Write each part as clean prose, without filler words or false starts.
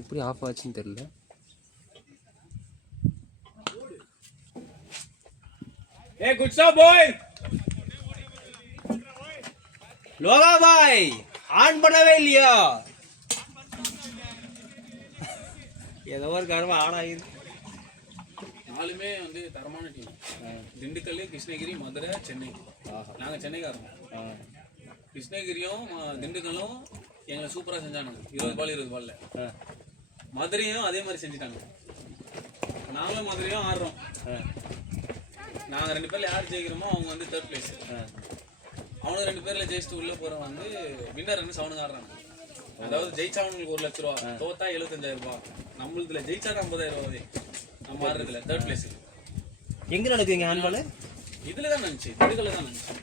எப்படி ஆஃப் ஆச்சுன்னு தெரியல. ஏ குட்ஸா பாய், லோகா பாய் ஆன் பண்ணவே இல்லையா? ஏதோ ஒரு கர்வம் ஆன் ஆகிருக்கு. நாலுமே வந்து தரமான டீம். திண்டுக்கல், கிருஷ்ணகிரி, மதுரை, சென்னை. நாங்கள் சென்னைக்காரங்க. கிருஷ்ணகிரியும் திண்டுக்கல்லும் எங்களை சூப்பராக செஞ்சானுங்க. 20 பால் 20 பால்ல. மதுரையும் அதே மாதிரி செஞ்சுட்டாங்க. நாங்களும் மதுரையும் ஆடுறோம். நாங்கள் 2 பேர்ல யார் ஜெயிக்கிறோமோ அவங்க வந்து 3rd பிளேஸ். அவனுக்கு 2 பேர்ல ஜெயிச்சுட்டு உள்ள போறவங்க வந்து வின்னர் வந்து அவனுங்க ஆடுறாங்க. அதாவது ஜெயிச்சா அவனுக்கு 1 லட்ச ரூபா, தோத்தா 75,000 ரூபாய். நம்மளுதுல ஜெயிச்சா 50,000 ரூபாய். நம்ம ஆடுறதுல 3rd பிளேஸ். எங்க நடக்குதுங்க ஹேண்ட்பால்? இதுல தான் நடந்துச்சு, திண்டுக்கல்ல தான் நடந்துச்சு.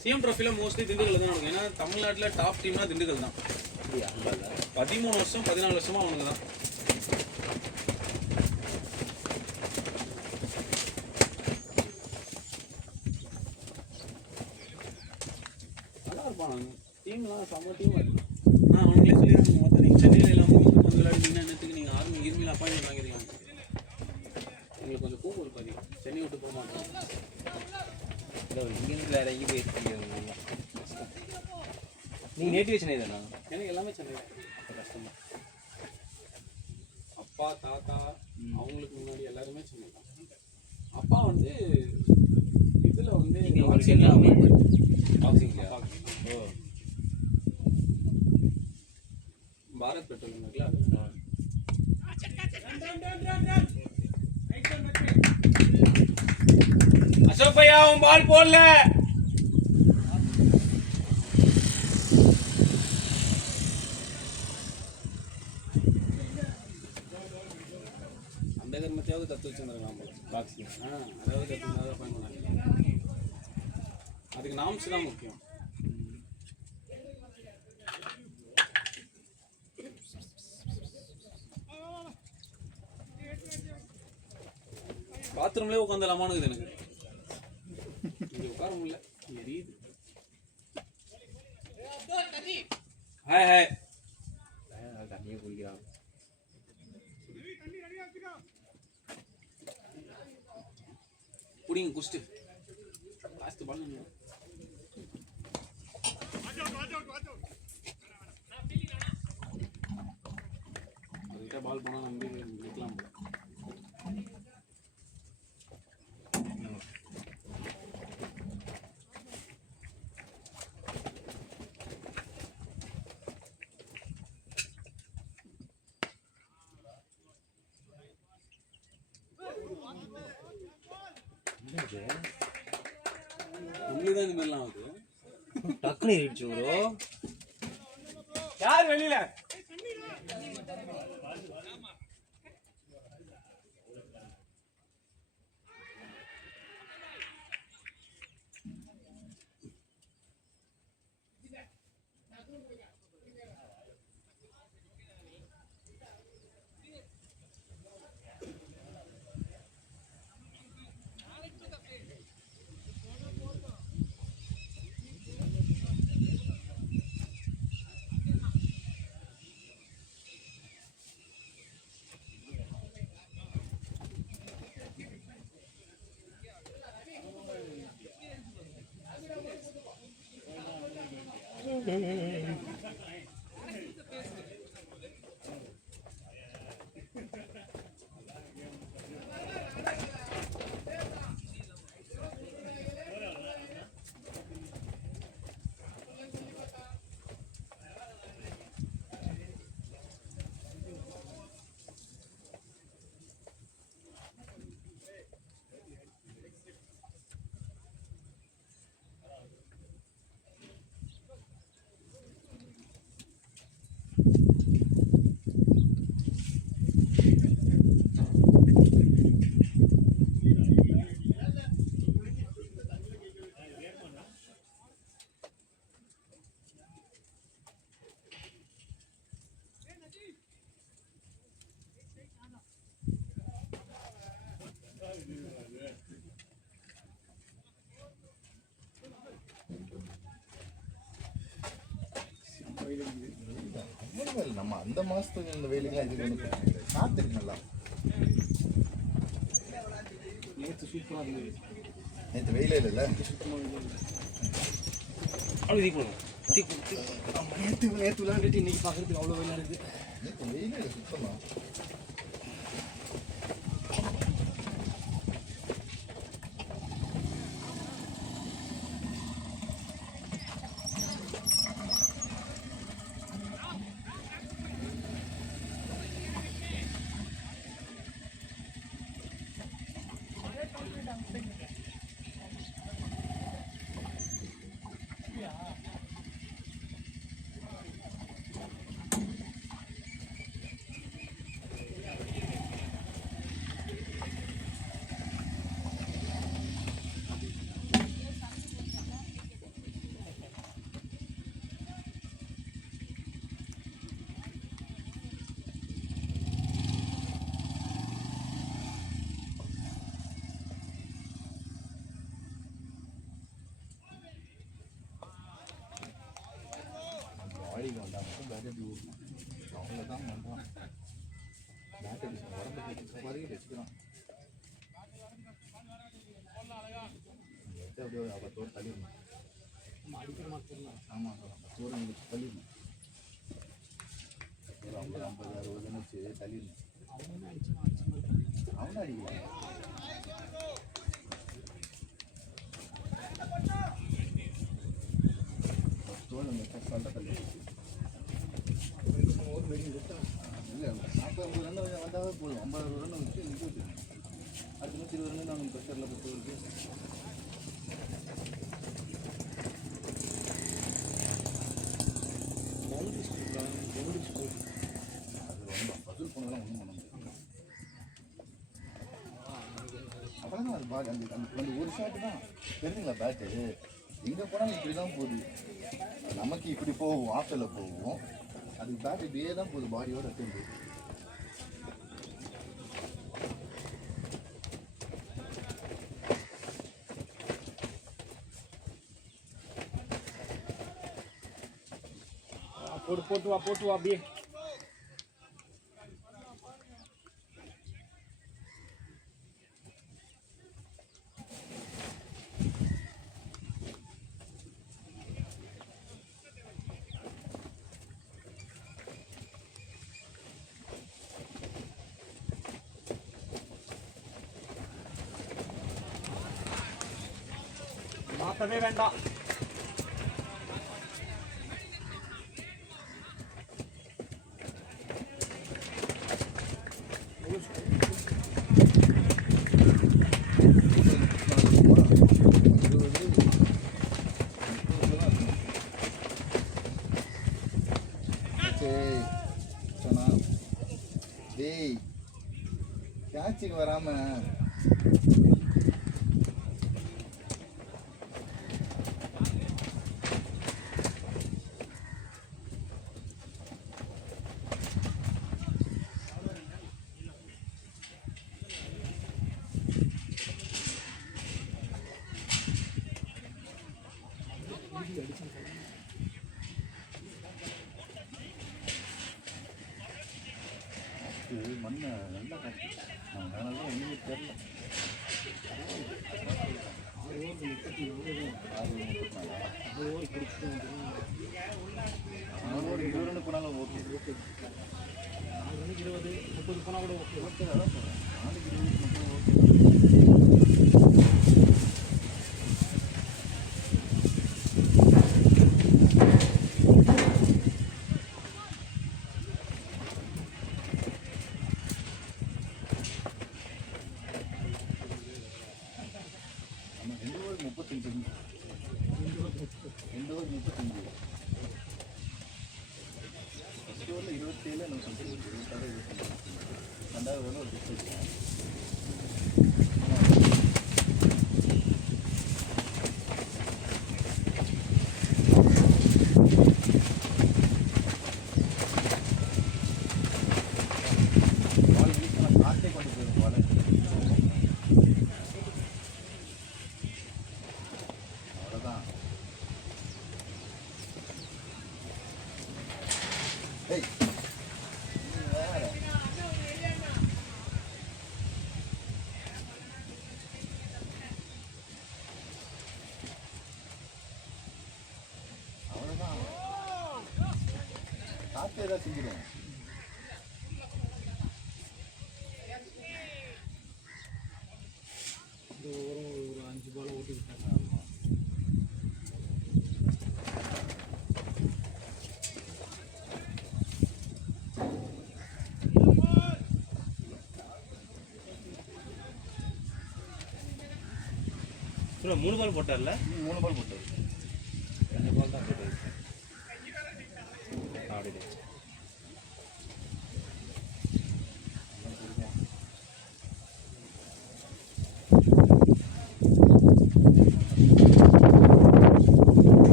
சிஎம் ட்ரோஃபில மோஸ்ட்லி திண்டுக்கல்ல தான் நடக்கும். ஏன்னா தமிழ்நாட்டில் டாப் டீம்னா திண்டுக்கல் தான். 13 வருஷம் 14 வருஷமா அவனுங்க தான். நல்லா இருப்பான் டீம்லாம், செம்ம டீம் இருக்கு. அவங்களே சொல்லிடுறாங்க, மொத்தம் நீங்கள் சென்னையில் எல்லாம் வந்து விளையாடுறீங்கன்னா என்னத்துக்கு நீங்கள் ஆர்மி இருமையில் அப்பாயின்மெண்ட் வாங்கிருக்காங்க. எங்களுக்கு கொஞ்சம் கூப்பிடு பாதி, சென்னை விட்டு போக மாட்டோம். இங்கேருந்து வேற எங்கேயும் போயிருக்கீங்க? நீங்கள் நேட்டிவ் சென்னை தானா? எனக்கு எல்லாமே சென்னை தான். கஷ்டமா அப்பா தாத்தா அவங்களுக்கு முன்னாடி எல்லாருமே சென்னை தான். அப்பா வந்து இதில் வந்து எல்லாமே பாரத் பெட்ரோலியம் இருக்குல்ல, அது அசோக் பையா அவன் பால் போடல. அந்த கர்மத்தையாவது கற்று வச்சுருந்துருக்கலாம் பாக்ஸிங். அதாவது கற்றுனாவது பண்ணாங்க. அதுக்கு நாம்ஸ் தான் முக்கியம். பாத்ரூம்லேயே உட்காந்துலாமான்னு எனக்கு இங்கே உட்கார முடியல, எரியுது. ஹாய் ஹாய் தண்ணியை குடிக்கிறான். குடிங்க குடிச்சிட்டு லாஸ்ட் பால். அதுக்கிட்ட பால் போனால் நம்பி நிற்கலாம். உள்ளுதான் இந்த மாதிரிலாம் ஆகுது. டக்குனு ஏறிடுச்சு ப்ரோ. யார் வெளியில? ஒன்றுமே இல்லை. நம்ம அந்த மாதத்துக்கு இந்த வெயிலுக்குலாம் இதுக்கு ஒன்றும் பிரச்சனை இல்லை. காற்றுக்கு நல்லா. நேற்று சூப்பராக இருந்தது. நேற்று வெயிலே இல்லைல்ல. அப்படி தீ போடுவோம். நேற்று விளையாண்டுட்டு இன்னைக்கு பார்க்குறதுக்கு அவ்வளோ விளையாடுது. நேற்று வெயிலே இல்லை சுத்தமாக. வாடிக்கு வந்தால் மட்டும் பேட் அடி ஓடும். அவங்கள தான் பண்ணுறான். பேட் அடிச்சு உடம்பு வரைக்கும் வச்சுக்கிறான். அப்படியே அவத்தோடு தள்ளிடணும். ஆமாம் அவத்தோடு உங்களுக்கு தள்ளிடணும். ஒரு 50-60 வச்சு தள்ளிடணும். அவனை அடிக்கலாம். தோல் அந்த கஷ்டம் தள்ளிடணும். இல்லை 40 ரன் வந்தாவே போதும். 50 ரன் வச்சு நிற்க அடுத்த 120 ரன் நாங்கள் ப்ரெஷரில் பொறுத்தவரைக்கு அது ரொம்ப பதில் போனதெல்லாம் ஒன்றும் பண்ண முடியாது. அப்புறம் அது பாடி அந்த அந்த ஒரு ஷாட்டு தான் தெரிஞ்சுங்களா பேட்டு எங்கே போனாலும் இப்படி தான் போகுது. நமக்கு இப்படி போகும், ஆஃப்டரில் போகும். அதுக்கு பேட் இப்படியே தான் போகுது பாடியோட சேர்ந்து. போட்டு வா அப்படியே. மாற்றவே வேண்டாம். டேய் கேட்சுக்கு வராம மண்ணை நல்லா காட்டு. அதனால ஒன்றுமே தெரியல. 20 ரன் போனாலும் ஓகே. 20-30 போனால் கூட ஓகே. அதான் சொல்கிறேன். 4-20 ஓகே. Hey! காற்று ஏதாவது செஞ்சிடும். ஒரு 5 பால் ஓட்டி விட்டாங்க. ப்ரோ 3 பால் போட்டார்ல? 3 பால் போட்டார். 2 பால் தான் போட்டார். அப்படியே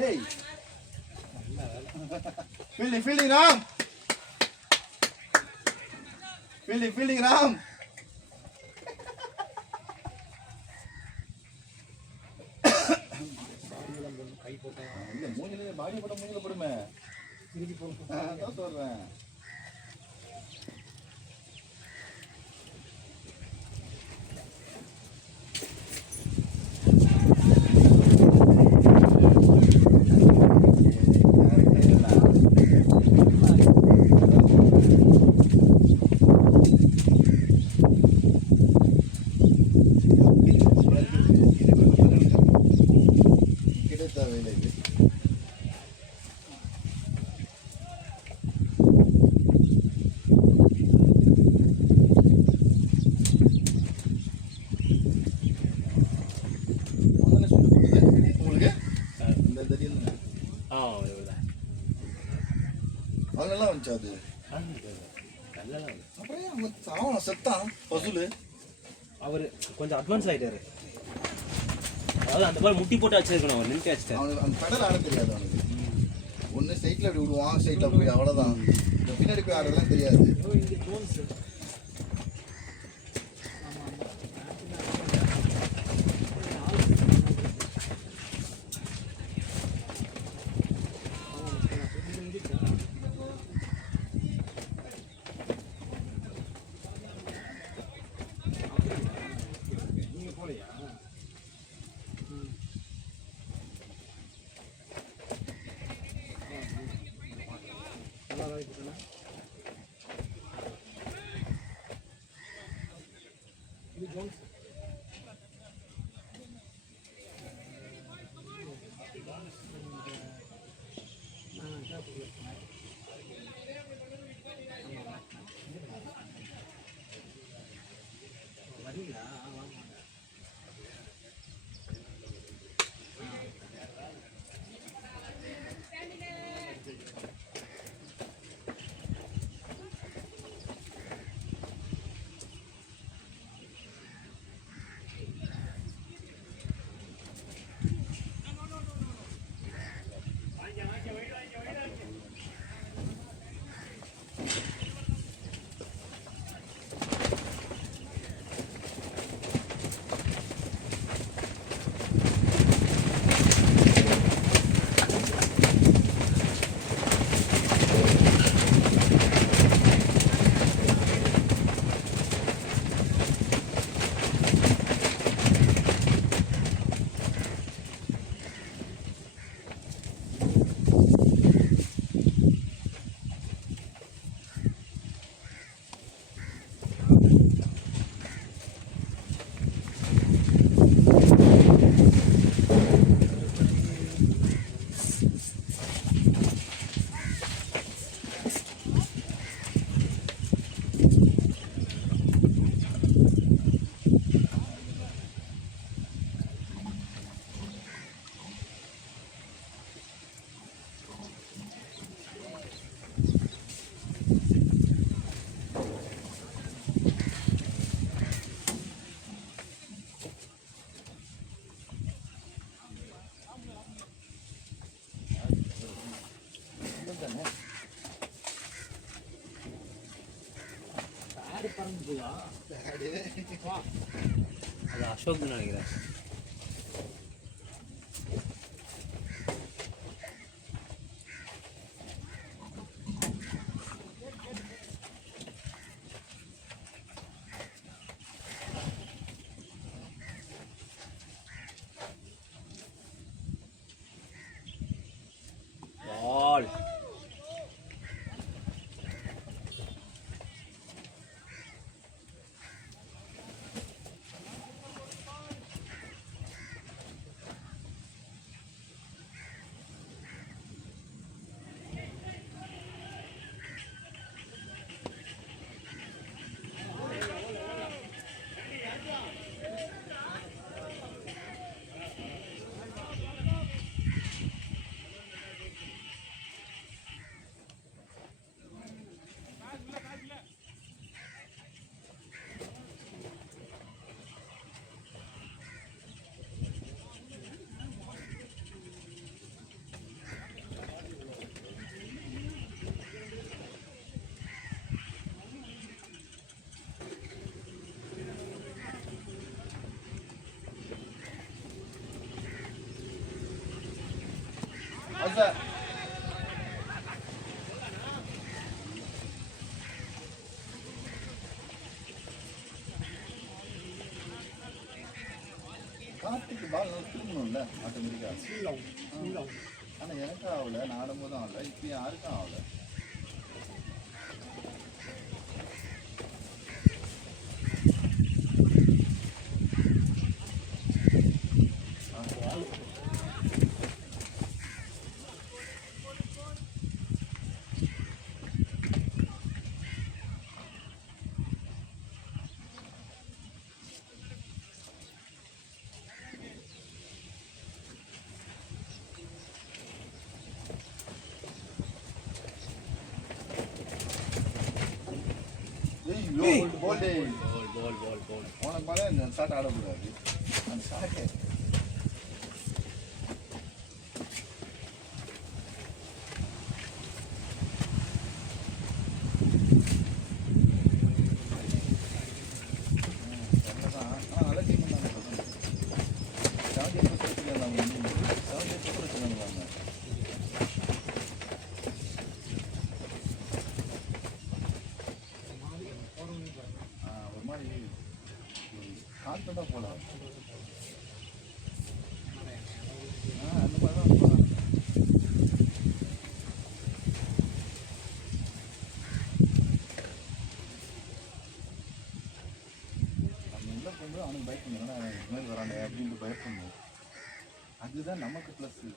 ஏய் ஃபீல்டிங் ராம், ஃபீல்டிங் ராம். இல்ல மூஞ்சில பாடி போட்ட மூஞ்சில போடுமே. அதான் சொல்றேன். தேவையில்லை இது. உங்களுக்கு இந்த தடியில் அது நல்லா வந்துச்சு. அது அப்புறம் அவன் செத்தான் பசுலு. அவர் கொஞ்சம் அட்வான்ஸ் ஆகிட்டாரு. அதாவது அந்த பால் முட்டி போட்டு வச்சிருக்கணும். அவர் நின்று வச்சிட்டாரு. அவனுக்கு அந்த பெடல் ஆட தெரியாது. அவனுக்கு ஒன்று சைட்டில் அப்படி விடுவான், சைட்டில் போய் அவ்வளோதான். பின்னாடி போய் ஆடுறதுலாம் தெரியாது. அது அசோக் நினைக்கிறேன். பால் அசா கார்த்திக்கு பால் நல்லா திரும்பணும்ல ஆட்டோமேட்டிக்கா. ஆனால் எனக்கும் ஆகல, நான் ஆடும்போதும் ஆகல, இப்போ யாருக்கும் ஆகல. ஐயோ போல்டே பால் பால் பால் உனக்கு மேலே இந்த ஷாட் ஆடக்கூடாது. அந்த ஷாட்டை நல்ல டீம் தான். 70% வச்சுருக்காங்க, 70% வச்சுருக்காங்க. ஒரு மாதிரி கான்ஃபிடண்டாக போகலாம். அந்த மாதிரி தான் போகலாம். நம்ம உள்ள போகும்போது அவனுக்கு பயப்படணும், இது மாதிரி வரானே அப்படின்ட்டு பயப்படணும். அதுதான் நமக்கு ப்ளஸ்ஸு.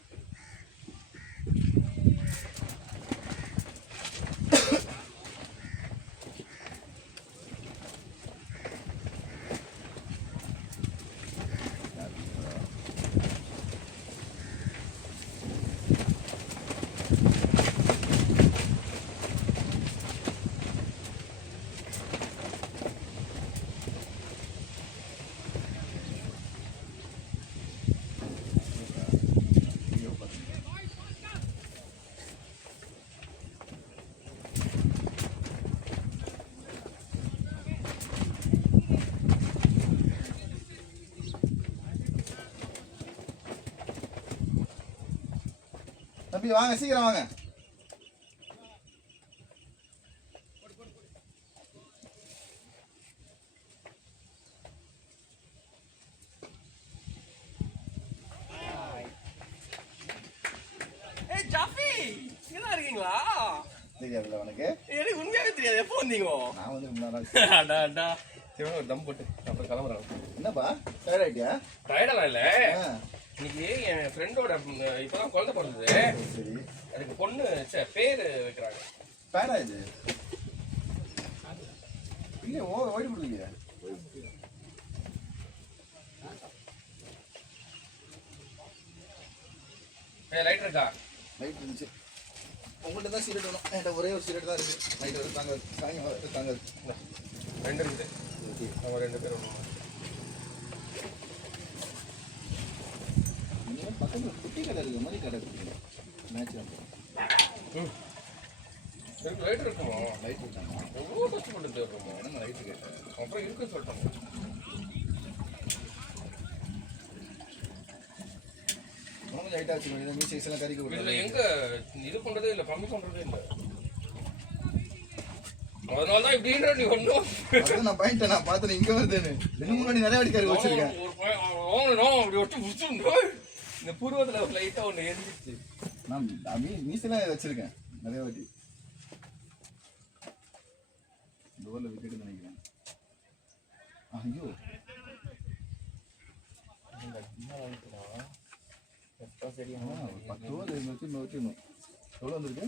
தம்பி வாங்க, சீக்கிரம் வாங்க. ஜாஃபி நல்லா இருக்கீங்களா? தெரியாதுல்ல உனக்கு? எனக்கு உண்மையாவே தெரியாது. எப்போ வந்தீங்க? நான் வந்து ரொம்ப நாளா அடா அடா சிவன் ஒரு தம் போட்டு அப்புறம் கிளம்புறேன். என்னப்பா டயர்ட் ஆயிட்டியா? டயர்டெல்லாம் இல்லை. ஆ, இன்னைக்கு என் ஃப்ரெண்டோட இப்பதான் குழந்தை பிறந்தது. சரி. அதுக்கு பொண்ணு பேர் வைக்கிறாங்க. பேரா இது? இல்லையே, ஓடி விடுவீங்க. லைட் இருக்கா? லைட் இருந்துச்சு. உங்கள்கிட்ட தான் சீரட் வேணும். என்கிட்ட ஒரே ஒரு சீரட் தான் இருக்குது. நைட் வரை தாங்காது, சாயங்காலம் வரை தாங்காது. ரெண்டு இருக்குது. நம்ம 2 பேர் ஒன்று. நீங்கள் பக்கத்தில் குட்டி கடை இருக்கிற மாதிரி கடை இருக்குது. மேட்ச் வந்து லைட் இருக்குமா? லைட் இருக்காங்க. எவ்வளோ டச் பண்ணி தேடுறோமா? என்னங்க லைட்டு கேட்டேன். அப்புறம் இருக்குன்னு சொல்லிட்டாங்க. உனக்கு லைட்டாக வச்சு வேண்டியது மீசைஸ் எல்லாம் கறிக்க இதுல விடல. எங்க இது பண்றதே இல்லை, கம்மி பண்றதே இல்லை. அதனால தான் இப்படின்ற நீ ஒன்றும் அதான் நான் பாயிண்ட் நான் பார்த்தேன் இங்கே வருதுன்னு. 2-3 வாட்டி நிறைய வாட்டி கறி வச்சிருக்கேன். ஒரு வாங்கணும் அப்படி வச்சு முடிச்சுட்டு இந்த பூர்வத்தில் ஒரு லைட்டாக ஒன்று எரிஞ்சிச்சு. நான் மீசெல்லாம் வச்சிருக்கேன் நிறைய வாட்டி. டோரில் விக்கெட்டு நினைக்கிறேன். ஐயோ சரியா 10 ஓவர் வச்சிடணும். எவ்வளோ வந்திருக்கு?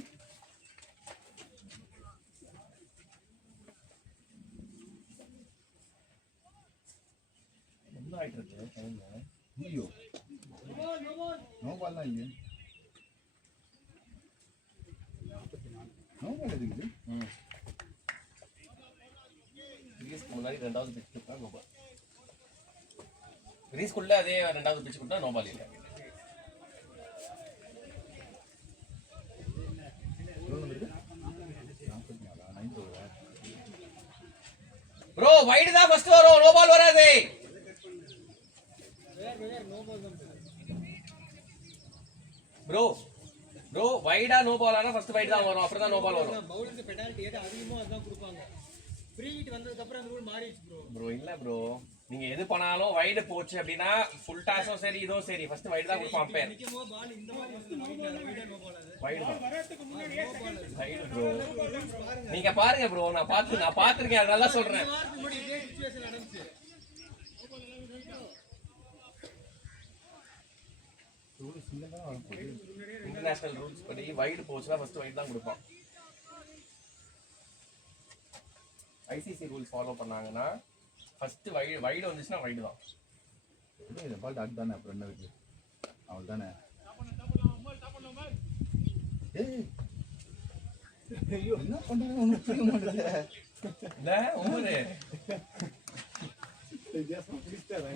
என்ன ஆகிட்டு இருக்கு? ஐயோ நோ பால் தான் இல்லையே. No ball எதுக்குது? ரீஸ்க்கு முன்னாடி 2வது பிச் கொடுத்தா நோபால். ரீஸ்குள்ள அதே 2வது பிச் கொடுத்தா நோபால் இல்லை. எவ்வளோ வந்திருக்கு? 44 9 ஓவர். ப்ரோ வைடு தான் ஃபர்ஸ்ட் வரும், நோபால் வராது. ப்ரோ ப்ரோ வைடா நோ பால் ஆனா ஃபர்ஸ்ட் வைடு தான் வரும், அப்புறம் தான் நோ பால் வரும். பவுலருக்கு பெனால்டி எது அதிகமா அதான் கொடுப்பாங்க. ஃப்ரீ ஹிட் வந்ததுக்கு அப்புறம் அந்த ரூல் மாறிடுச்சு ப்ரோ. ப்ரோ இல்ல ப்ரோ, நீங்க எது பண்ணாலும் வைடு போச்சு அப்படின்னா ஃபுல் டாஸும் சரி இதுவும் சரி ஃபர்ஸ்ட் வைடு தான் கொடுப்பான் அம்பையர். நிக்கமோ பால் இந்த மாதிரி வைடா நோ பால் அது. வைடு தான் வைடு ப்ரோ. நீங்க பாருங்க ப்ரோ, நான் பாத்துர்க்கேன் அதனால தான் சொல்றேன். இந்த வாரத்துக்கு முன்னாடி இதே சிச்சுவேஷன் நடந்துச்சு. இன்டர்நேஷனல் ரூல்ஸ் படி வைடு போச்சுன்னா ஃபர்ஸ்ட் வைடு தான் கொடுப்பான். ஐசிசி ரூல்ஸ் ஃபாலோ பண்ணாங்கன்னா ஃபர்ஸ்ட் வைடு வந்துச்சுன்னா வைடு தான். இந்த பால் டாட் தானே, அப்புறம் என்ன இருக்கு? அவள் தானே. ஐயோ என்ன பண்றாங்க ஒன்றும் புரிய மாட்டேங்குது. இல்ல ஒவ்வொரு வித்தியாசமா பிடிச்சிட்டாங்க.